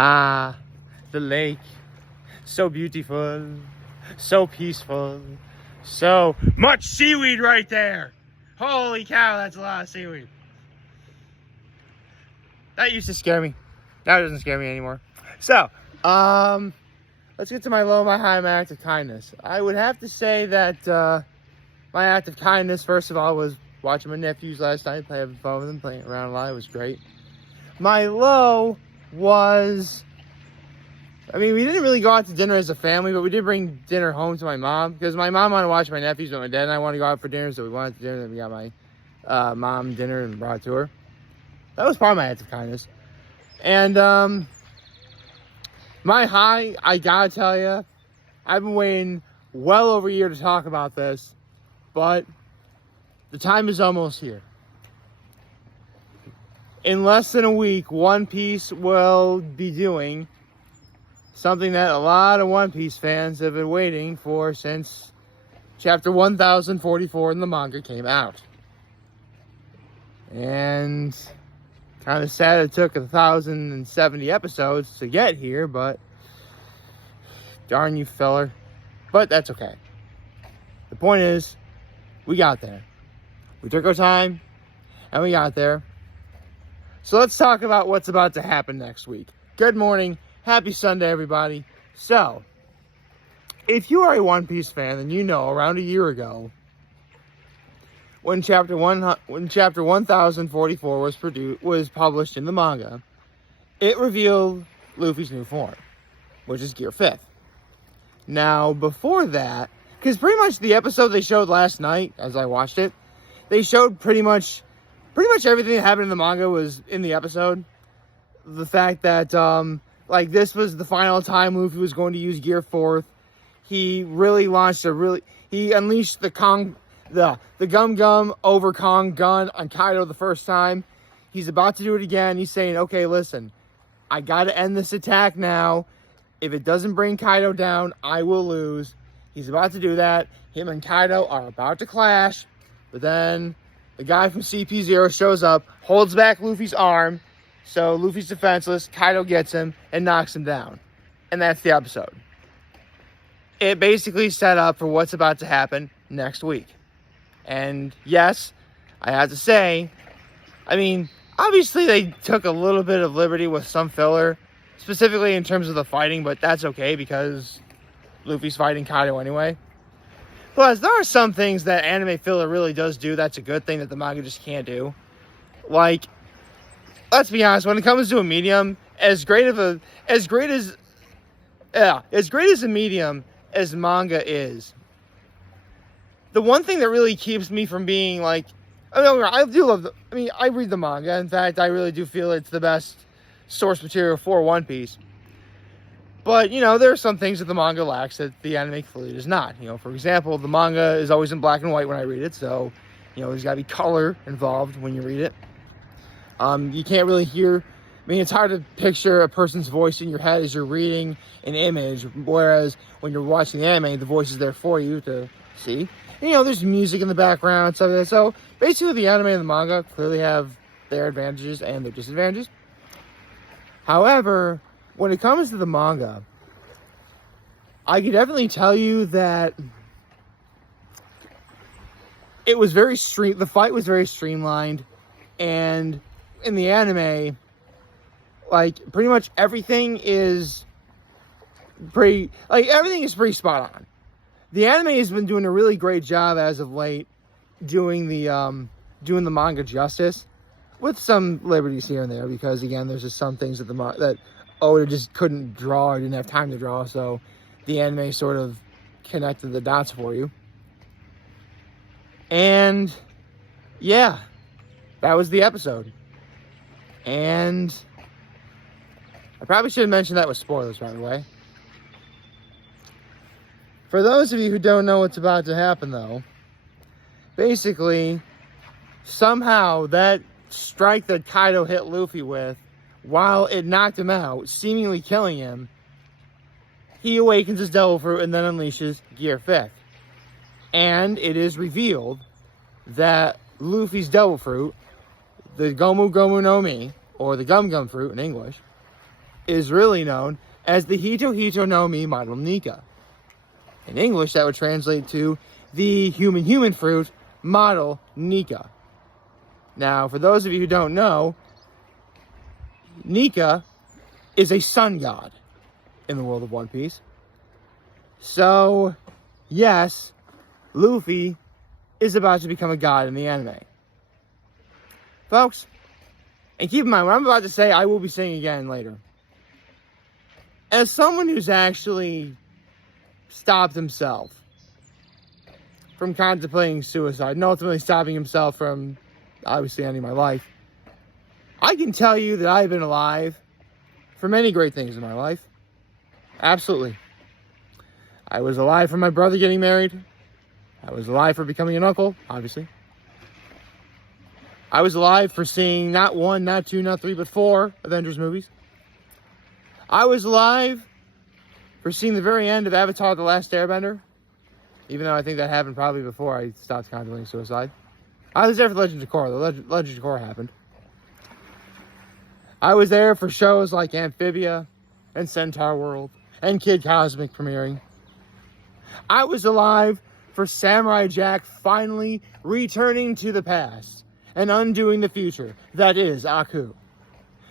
Ah, the lake. So beautiful. So peaceful. So much seaweed right there. Holy cow, that's a lot of seaweed. That used to scare me. Now it doesn't scare me anymore. So, let's get to my low, my high, my act of kindness. I would have to say that my act of kindness, first of all, was watching my nephews last night, having fun with them, playing around a lot. It was great. My low was, I mean, we didn't really go out to dinner as a family, but we did bring dinner home to my mom, because my mom wanted to watch my nephews, but my dad and I wanted to go out for dinner, so we went out to dinner, and we got my mom dinner and brought it to her. That was part of my act of kindness. And my high, I gotta tell you, I've been waiting well over a year to talk about this, but the time is almost here. In less than a week, One Piece will be doing something that a lot of One Piece fans have been waiting for since chapter 1044 in the manga came out. And kind of sad it took 1,070 episodes to get here, but darn you, feller. But that's okay. The point is, we got there. We took our time, and we got there. So let's talk about what's about to happen next week. Good morning. Happy Sunday, everybody. So, if you are a One Piece fan, then you know around a year ago, when chapter 1044 was published in the manga, it revealed Luffy's new form, which is Gear 5th. Now, before that, because pretty much the episode they showed last night, as I watched it, they showed pretty much everything that happened in the manga was in the episode. The fact that, like, this was the final time Luffy was going to use Gear 4th. He really launched he unleashed the Gum Gum over Kong gun on Kaido the first time. He's about to do it again. He's saying, okay, listen, I gotta end this attack now. If it doesn't bring Kaido down, I will lose. He's about to do that. Him and Kaido are about to clash. But then the guy from CP0 shows up, holds back Luffy's arm. So Luffy's defenseless. Kaido gets him and knocks him down. And that's the episode. It basically set up for what's about to happen next week. And yes, I have to say, I mean, obviously they took a little bit of liberty with some filler, specifically in terms of the fighting, but that's okay because Luffy's fighting Kaido anyway. Plus, there are some things that anime filler really does do that's a good thing that the manga just can't do. Like, let's be honest, when it comes to a medium, as great as a medium as manga is, the one thing that really keeps me from being like, I read the manga. In fact, I really do feel it's the best source material for One Piece. But, you know, there are some things that the manga lacks that the anime clearly does not. You know, for example, the manga is always in black and white when I read it. So, you know, there's got to be color involved when you read it. You can't really hear, I mean, it's hard to picture a person's voice in your head as you're reading an image. Whereas when you're watching the anime, the voice is there for you to see. And, you know, there's music in the background and stuff like that. So, basically, the anime and the manga clearly have their advantages and their disadvantages. However, when it comes to the manga, I can definitely tell you that it was the fight was very streamlined, and in the anime, like, pretty much everything is pretty spot on. The anime has been doing a really great job as of late doing the manga justice, with some liberties here and there, because again, there's just some things that it just couldn't draw or didn't have time to draw, so the anime sort of connected the dots for you. And yeah, that was the episode. And I probably should have mentioned that with spoilers, by the way. For those of you who don't know what's about to happen, though, basically, somehow that strike that Kaido hit Luffy with, while it knocked him out, seemingly killing him, he awakens his Devil Fruit and then unleashes Gear 5th. And it is revealed that Luffy's Devil Fruit, the Gomu Gomu no Mi, or the Gum Gum Fruit in English, is really known as the Hito Hito no Mi Model Nika. In English, that would translate to the human fruit Model Nika. Now, for those of you who don't know, Nika is a sun god in the world of One Piece. So, yes, Luffy is about to become a god in the anime. Folks, and keep in mind, what I'm about to say, I will be saying again later. As someone who's actually stopped himself from contemplating suicide and ultimately stopping himself from obviously ending my life, I can tell you that I've been alive for many great things in my life. Absolutely. I was alive for my brother getting married. I was alive for becoming an uncle, obviously. I was alive for seeing not 1, not 2, not 3, but 4 Avengers movies. I was alive for seeing the very end of Avatar: The Last Airbender, even though I think that happened probably before I stopped contemplating suicide. I was there for Legends of Korra. The Legends of Korra happened. I was there for shows like Amphibia and Centaur World and Kid Cosmic premiering. I was alive for Samurai Jack finally returning to the past and undoing the future. That is Aku.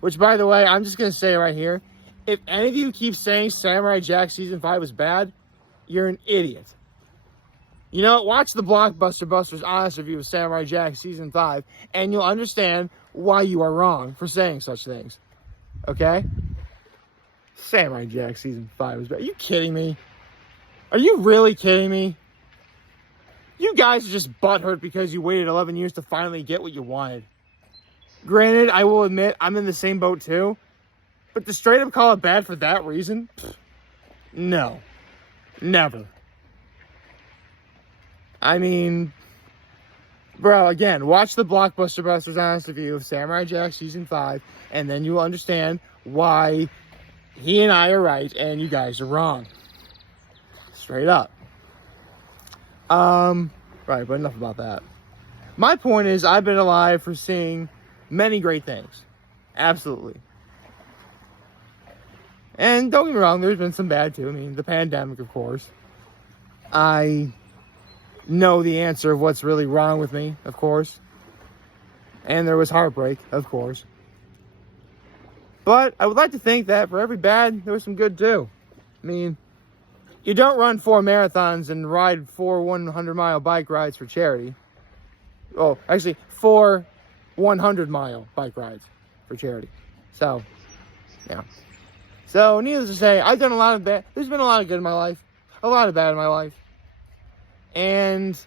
Which, by the way, I'm just going to say right here, if any of you keep saying Samurai Jack Season 5 was bad, you're an idiot. You know, watch the Blockbuster Busters honest review of Samurai Jack Season 5, and you'll understand why you are wrong for saying such things. Okay? Samurai Jack Season 5 was bad. Are you kidding me? Are you really kidding me? You guys are just butthurt because you waited 11 years to finally get what you wanted. Granted, I will admit, I'm in the same boat too. But to straight up call it bad for that reason? Pfft, no. Never. I mean, bro, again, watch the Blockbuster Busters honest review of Samurai Jack Season 5, and then you will understand why he and I are right, and you guys are wrong. Straight up. Right, but enough about that. My point is, I've been alive for seeing many great things. Absolutely. And don't get me wrong, there's been some bad too. I mean, the pandemic, of course. I know the answer of what's really wrong with me, of course. And there was heartbreak, of course. But I would like to think that for every bad, there was some good too. I mean, you don't run 4 marathons and ride 4 100-mile bike rides for charity. Oh, actually, 4 100-mile bike rides for charity. So, yeah. So, needless to say, I've done a lot of bad. There's been a lot of good in my life. A lot of bad in my life. And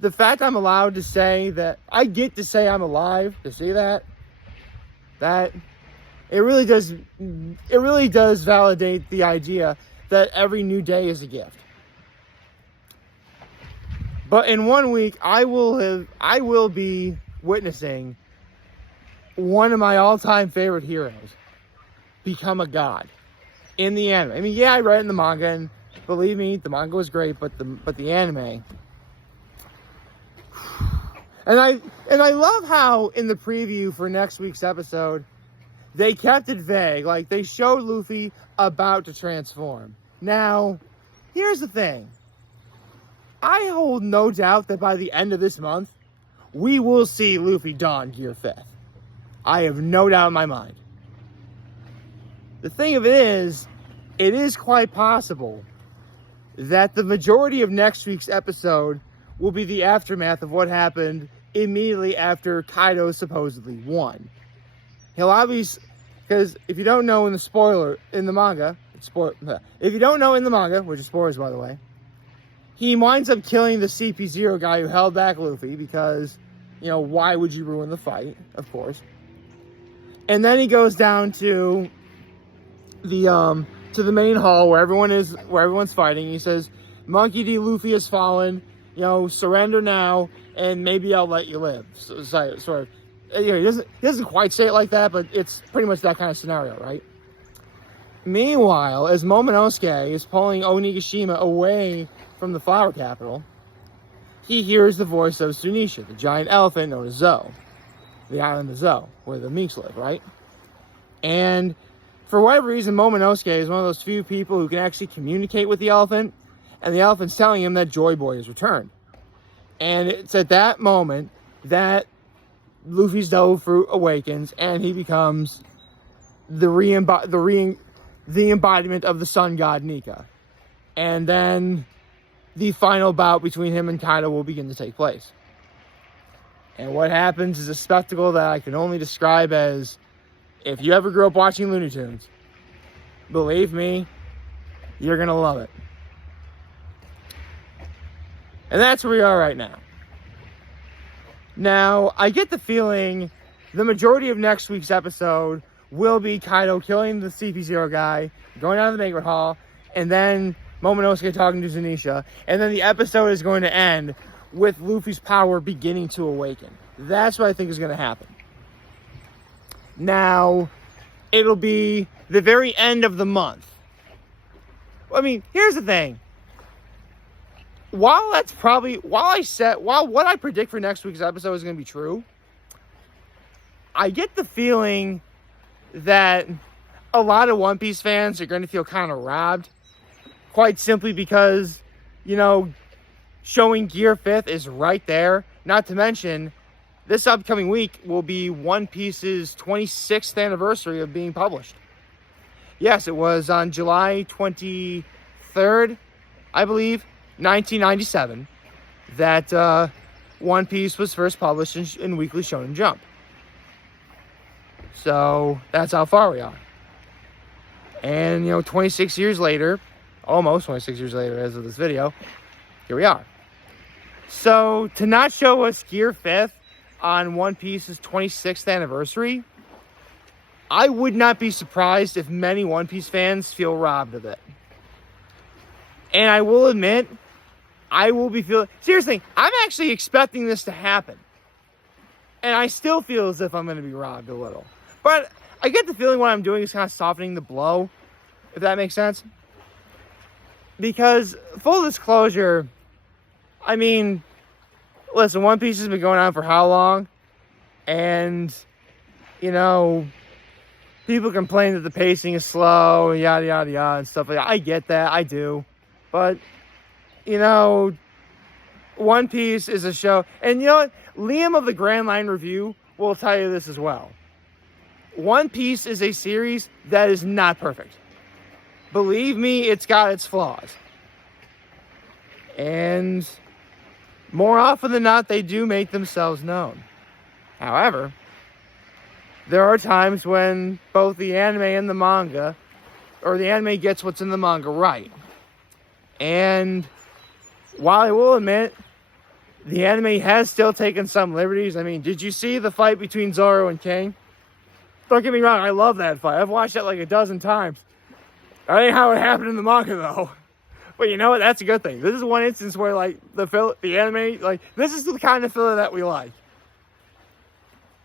the fact I'm allowed to say that, I get to say I'm alive, to see that it really does validate the idea that every new day is a gift. But in 1 week, I will be witnessing one of my all-time favorite heroes become a god in the anime. I mean, yeah, I read it in the manga, and believe me, the manga was great, but the anime. And I love how in the preview for next week's episode, they kept it vague. Like, they showed Luffy about to transform. Now, here's the thing. I hold no doubt that by the end of this month, we will see Luffy don Gear 5th. I have no doubt in my mind. The thing of it is quite possible that the majority of next week's episode will be the aftermath of what happened immediately after Kaido supposedly won. He'll obviously, because if you don't know in the manga, if you don't know in the manga, which is spoilers by the way, he winds up killing the CP0 guy who held back Luffy because, you know, why would you ruin the fight, of course. And then he goes down to the main hall where everyone's fighting. He says, Monkey D. Luffy has fallen, you know, surrender now, and maybe I'll let you live. So, sort of, you know, he doesn't quite say it like that, but it's pretty much that kind of scenario, right? Meanwhile, as Momonosuke is pulling Onigashima away from the flower capital, he hears the voice of Tsunisha, the giant elephant known as Zou, the island of Zou, where the Minks live, right? And for whatever reason, Momonosuke is one of those few people who can actually communicate with the elephant, and the elephant's telling him that Joy Boy has returned. And it's at that moment that Luffy's devil fruit awakens, and he becomes the embodiment of the sun god Nika. And then the final bout between him and Kaido will begin to take place. And what happens is a spectacle that I can only describe as, if you ever grew up watching Looney Tunes, believe me, you're going to love it. And that's where we are right now. Now, I get the feeling the majority of next week's episode will be Kaido killing the CP0 guy, going down to the banquet hall, and then Momonosuke talking to Zanisha. And then the episode is going to end with Luffy's power beginning to awaken. That's what I think is going to happen. Now, it'll be the very end of the month. I mean, here's the thing. While what I predict for next week's episode is going to be true, I get the feeling that a lot of One Piece fans are going to feel kind of robbed. Quite simply because, showing Gear 5th is right there. Not to mention, this upcoming week will be One Piece's 26th anniversary of being published. Yes, it was on July 23rd, I believe, 1997, that One Piece was first published in Weekly Shonen Jump. So, that's how far we are. And, 26 years later, almost 26 years later as of this video, here we are. So, to not show us Gear 5th on One Piece's 26th anniversary, I would not be surprised if many One Piece fans feel robbed of it. And I will admit, seriously, I'm actually expecting this to happen. And I still feel as if I'm going to be robbed a little. But I get the feeling what I'm doing is kind of softening the blow, if that makes sense. Because, full disclosure, I mean, listen, One Piece has been going on for how long? And, people complain that the pacing is slow, and yada, yada, yada, and stuff like that. I get that, I do. But, One Piece is a show. And you know what? Liam of the Grand Line Review will tell you this as well. One Piece is a series that is not perfect. Believe me, it's got its flaws. And more often than not, they do make themselves known. However, there are times when both the anime and the manga, or the anime gets what's in the manga right. And while I will admit, the anime has still taken some liberties. I mean, did you see the fight between Zoro and King? Don't get me wrong, I love that fight. I've watched that like a dozen times. That ain't how it happened in the manga, though. But you know what? That's a good thing. This is one instance where, the anime, this is the kind of filler that we like.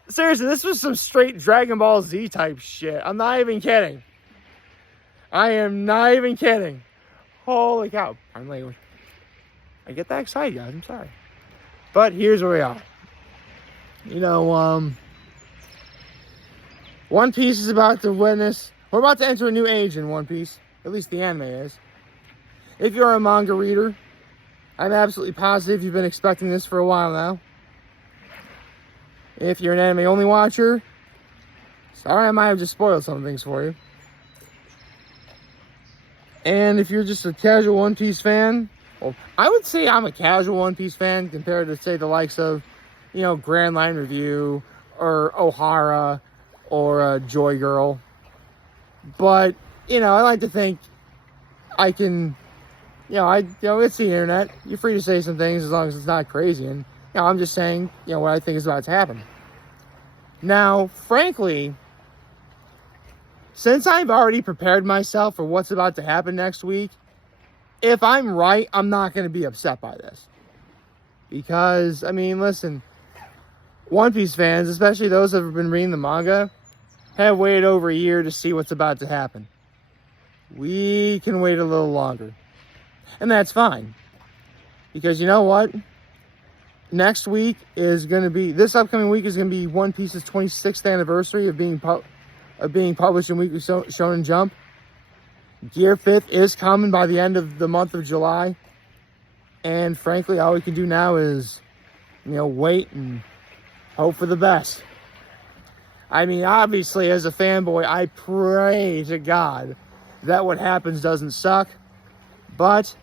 Seriously, this was some straight Dragon Ball Z type shit. I'm not even kidding. I am not even kidding. Holy cow. I get that excited, guys. I'm sorry. But here's where we are. One Piece is about to witness... We're about to enter a new age in One Piece. At least the anime is. If you're a manga reader, I'm absolutely positive you've been expecting this for a while now. If you're an anime-only watcher, sorry, I might have just spoiled some things for you. And if you're just a casual One Piece fan, well, I would say I'm a casual One Piece fan compared to, say, the likes of, Grand Line Review, or Ohara, or Joy Girl. But, I like to think I can, it's the internet. You're free to say some things as long as it's not crazy. And, I'm just saying, what I think is about to happen. Now, frankly, since I've already prepared myself for what's about to happen next week, if I'm right, I'm not going to be upset by this. Because, listen, One Piece fans, especially those that have been reading the manga, have waited over a year to see what's about to happen. We can wait a little longer. And that's fine. Because you know what? This upcoming week is going to be One Piece's 26th anniversary of being of being published in Weekly Shonen Jump. Gear 5th is coming by the end of the month of July. And frankly, all we can do now is, wait and hope for the best. I mean, obviously, as a fanboy, I pray to God that what happens doesn't suck. But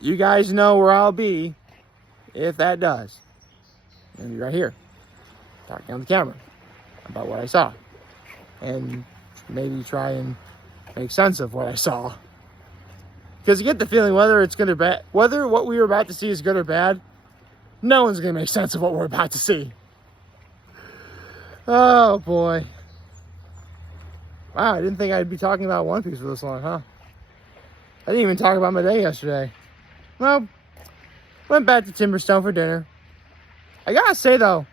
you guys know where I'll be if that does. I'll be right here, talking on the camera about what I saw. And maybe try and make sense of what I saw. Because you get the feeling whether what we were about to see is good or bad, no one's going to make sense of what we're about to see. Oh, boy. Wow, I didn't think I'd be talking about One Piece for this long, huh? I didn't even talk about my day yesterday. Well, went back to Timberstone for dinner. I gotta say, though,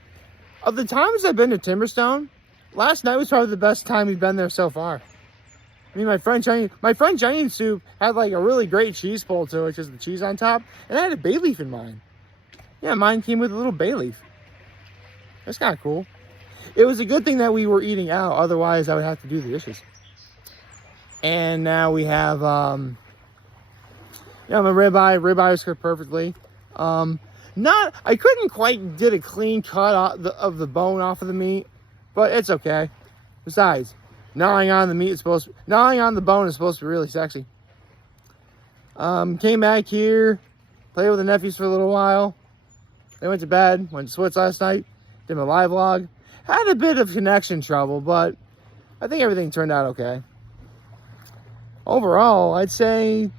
of the times I've been to Timberstone, last night was probably the best time we've been there so far. I mean, my friend Chinese soup had like a really great cheese pull to it, which is the cheese on top, and I had a bay leaf in mine. Yeah, mine came with a little bay leaf. That's kind of cool. It was a good thing that we were eating out, otherwise I would have to do the dishes. And now we have, my ribeye. Ribeye was cooked perfectly. I couldn't quite get a clean cut of the bone off of the meat, but it's okay. Besides, gnawing on the bone is supposed to be really sexy. Came back here, played with the nephews for a little while. They went to bed, went to Switz last night, did my live log. Had a bit of connection trouble, but I think everything turned out okay. Overall, I'd say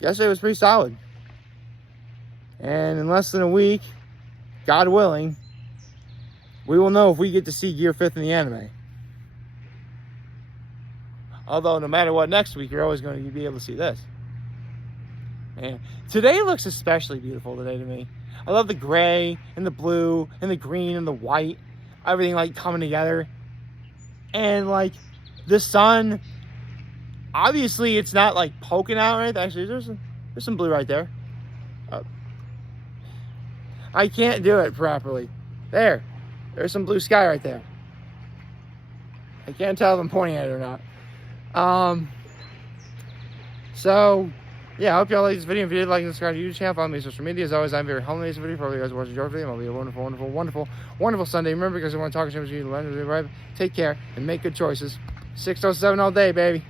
yesterday was pretty solid. And in less than a week, God willing, we will know if we get to see Gear 5th in the anime. Although, no matter what, next week, you're always going to be able to see this. Man, today looks especially beautiful today to me. I love the gray, and the blue, and the green, and the white. Everything, like, coming together. And, like, the sun, obviously, it's not, like, poking out right there. Actually, there's some blue right there. I can't do it properly. There's some blue sky right there. I can't tell if I'm pointing at it or not. So, yeah, I hope y'all like this video. If you did, like and subscribe to the YouTube channel, follow me on social media. As always, I'm very humble in this video. For all you guys watching your video, it'll be a wonderful, wonderful, wonderful, wonderful Sunday. Remember, because I want to talk to you, take care and make good choices. 607 all day, baby.